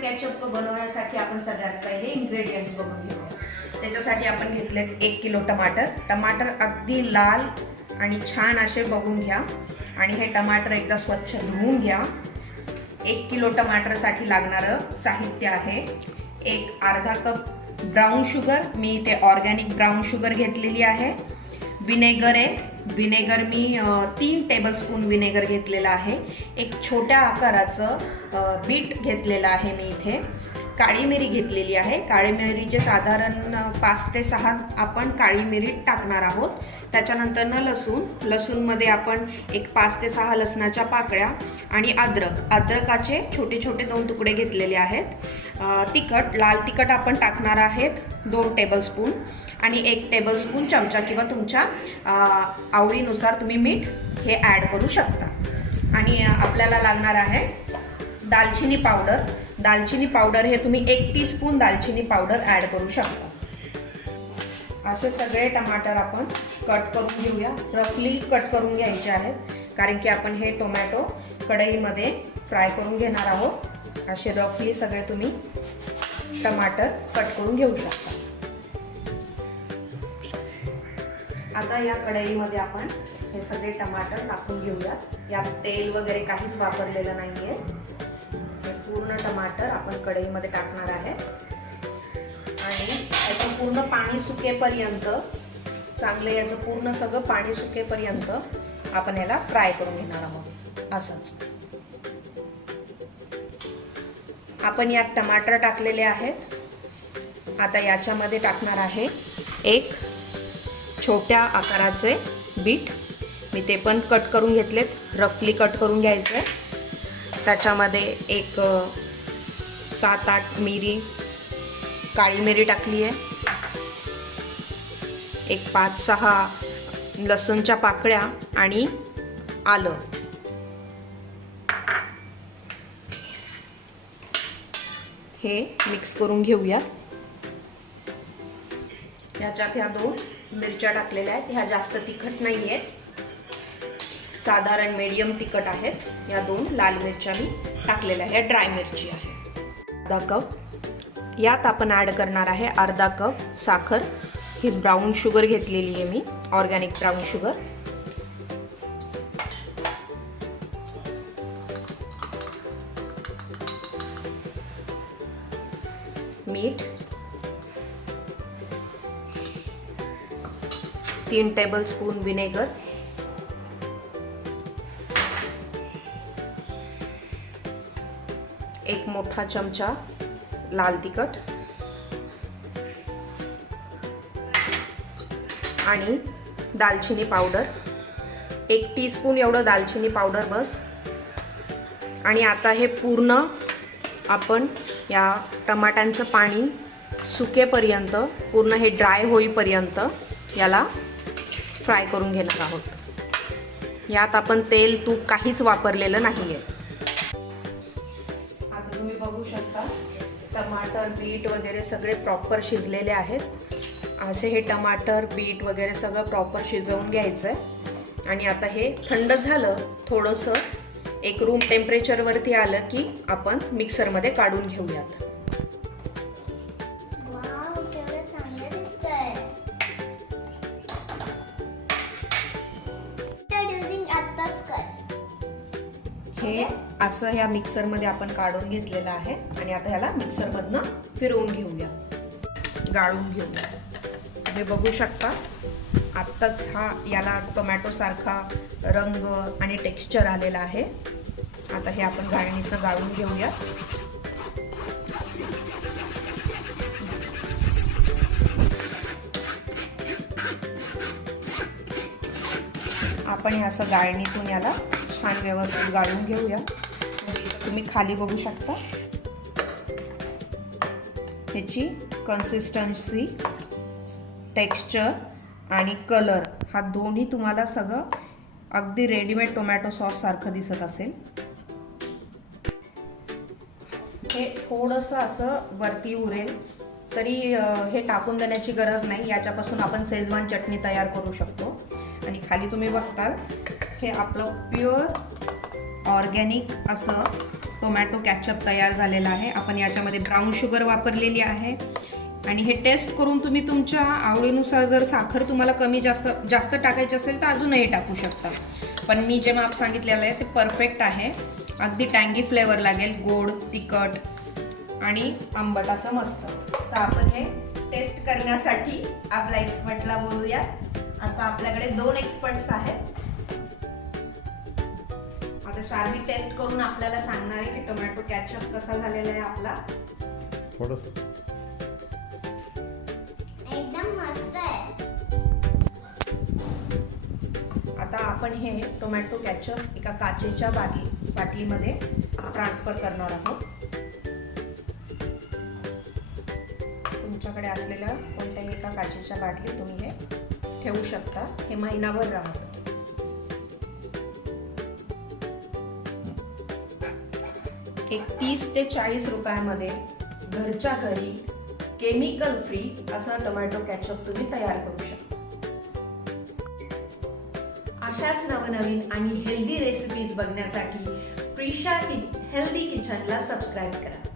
Ketchup बनवण्यासाठी आपण सगळ्यात पहिले इन्ग्रेडियंट्स बघून घेऊया। त्याच्यासाठी आपण घेतले 1 किलो टमाटर। टमाटर अगदी लाल आणि छान असे बघून घ्या आणि हे टमाटर एकदा स्वच्छ धुवून घ्या। 1 किलो टमाटरसाठी लागणारं साहित्य आहे एक अर्धा कप ब्राउन शुगर, मी इथे ऑर्गॅनिक ब्राउन शुगर घेतलेली आहे। विनेगर आहे, विनेगर मी 3 टेबलस्पून विनेगर घेतलेला आहे। एक छोट्या आकाराचं बीट घेतलेलं आहे मी इथे। काळी मिरी घेतलेली आहे। काळी मिरीचे साधारण 5 ते 6 आपण काळी मिरी टाकणार आहोत। त्याच्यानंतर लसूणमध्ये आपण एक 5 ते 6 लसणाच्या पाकळ्या आणि अद्रकाचे छोटे छोटे 2 तुकडे घेतलेले आहेत। तिखट, लाल तिखट आपण टाकणार आहेत 2 टेबलस्पून आणि 1 टेबलस्पून चमचा किंवा तुमच्या आवडीनुसार तुम्ही मीठ हे ॲड करू शकता। आणि आपल्याला लागणार आहे दालचिनी पावडर। दालचिनी पावडर हे तुम्ही 1 टीस्पून दालचिनी पावडर ॲड करू शकता। असे सगळे टमाटर आपण कट करून घेऊया। रफली कट करून घ्यायचे आहेत, कारण की आपण हे टोमॅटो कढईमध्ये फ्राय करून घेणार आहोत। असे रफली सगळे तुम्ही टमाटर कट करून घेऊ शकता। आता या कढईमध्ये आपण हे सगळे टमाटर टाकून घेऊया। यात तेल वगैरे काहीच वापरलेलं नाहीये। पूर्ण टमाटर आपण कढईमध्ये टाकणार आहे आणि याचं पूर्ण पाणी सुकेपर्यंत, चांगले याचं पूर्ण सगळं पाणी सुकेपर्यंत आपण याला फ्राय करून घेणार आहोत। असंच आपण यात टमाटर टाकलेले आहेत। आता याच्यामध्ये टाकणार आहे एक छोट्या आकाराचे बीट, मी ते पण कट करून घेतलेत, रफली कट करून घ्यायचे। त्याच्यामध्ये एक 7-8 मिरी, काळी मिरी टाकली आहे। एक 5-6 लसूणच्या पाकळ्या आणि आलं। हे मिक्स करून घेऊया। याच्यात ह्या 2 मिरच्या टाकलेल्या आहेत। ह्या जास्त तिखट नाही आहेत, साधारण मीडियम तिखट आहेत। या 2 लाल मिरच्या मी टाकलेल्या आहेत, ड्राय मिरची आहे। अर्धा कप यात आपण ॲड करणार आहे अर्धा कप साखर। ही ब्राउन शुगर घेतलेली आहे मी, ऑर्गॅनिक ब्राउन शुगर। मीठ 3 टेबलस्पून विनेगर, एक मोठा चमचा लाल तिखट आणि दालचिनी पावडर 1 टीस्पून एवढं दालचिनी पावडर बस। आणि आता हे पूर्ण आपण या टमाट्यांचं पाणी सुकेपर्यंत, पूर्ण हे ड्राय होईपर्यंत याला फ्राय करून घेणार आहोत। यात आपण तेल तूप काहीच वापरलेलं नाहीये। आता तुम्ही बघू शकता टमाटर, बीट वगैरे सगळे प्रॉपर शिजलेले आहेत। असे हे टमाटर, बीट वगैरे सगळं प्रॉपर शिजवून घ्यायचंय। आणि आता हे थंड झालं, थोडंसं एक रूम टेम्परेचरवरती आलं की आपण मिक्सरमध्ये काढून घेऊयात। हे असं ह्या मिक्सरमध्ये आपण काढून घेतलेलं आहे आणि आता ह्याला मिक्सरमधनं फिरवून घेऊया, गाळून घेऊया। तुम्ही बघू शकता आत्ताच याला टोमॅटो सारखा रंग आणि टेक्स्चर आलेला आहे। आता हे आपण गाळणीचं गाळून घेऊया। आपण हे असं गाळणीतून याला छान व्यवस्थित गाळून घेऊया। तुम्ही खाली बघू शकता ह्याची कन्सिस्टन्सी, टेक्स्चर आणि कलर हा दोन्ही तुम्हाला सगळं अगदी रेडीमेड टोमॅटो सॉस सारखं दिसत असेल। हे थोडंसं असं वरती उरेल तरी हे टाकून देण्याची गरज नाही। याच्यापासून आपण शेजवान चटणी तयार करू शकतो। आणि खाली तुम्ही बघताल हे आपलं प्युअर ऑर्गॅनिक असं टोमॅटो कॅचअप तयार झालेला आहे. आपण याच्यामध्ये ब्राऊन शुगर वापरलेली आहे आणि हे टेस्ट करून तुम्ही तुमच्या आवडीनुसार जर साखर तुम्हाला कमी जास्त टाकायची असेल तर अजूनही टाकू शकता. पण मी जे माप सांगितलेलं आहे ते परफेक्ट आहे. अगदी टँगी फ्लेवर लागेल, गोड, तिखट आणि आंबट असं मस्त. तर आपण हे टेस्ट करण्यासाठी आपला एक्सपर्टला बोलूया. आता आपल्याकडे 2 एक्सपर्ट्स आहेत. आता शार्वी टेस्ट करून आपल्याला सांगणार आहे की टोमॅटो कॅचअप कसा झालेला आहे आपला. एकदम मस्त आहे. आता आपण हे टोमॅटो कॅचअप एका काचेच्या बाटलीमध्ये ट्रान्सफर करणार आहोत. तुमच्याकडे असलेल्या कोणत्याही एका काचेच्या बाटलीत तुम्ही हे ठेवू शकता. हे महिनाभर राहतं. एक 30 ते 40 रुपयामध्ये घरच्या घरी केमिकल फ्री असं टोमॅटो कॅचअप तुम्ही तयार करू शकता. अशाच नवनवीन आणि हेल्दी रेसिपीज बघण्यासाठी प्रिशा हेल्दी किचनला सबस्क्राईब करा.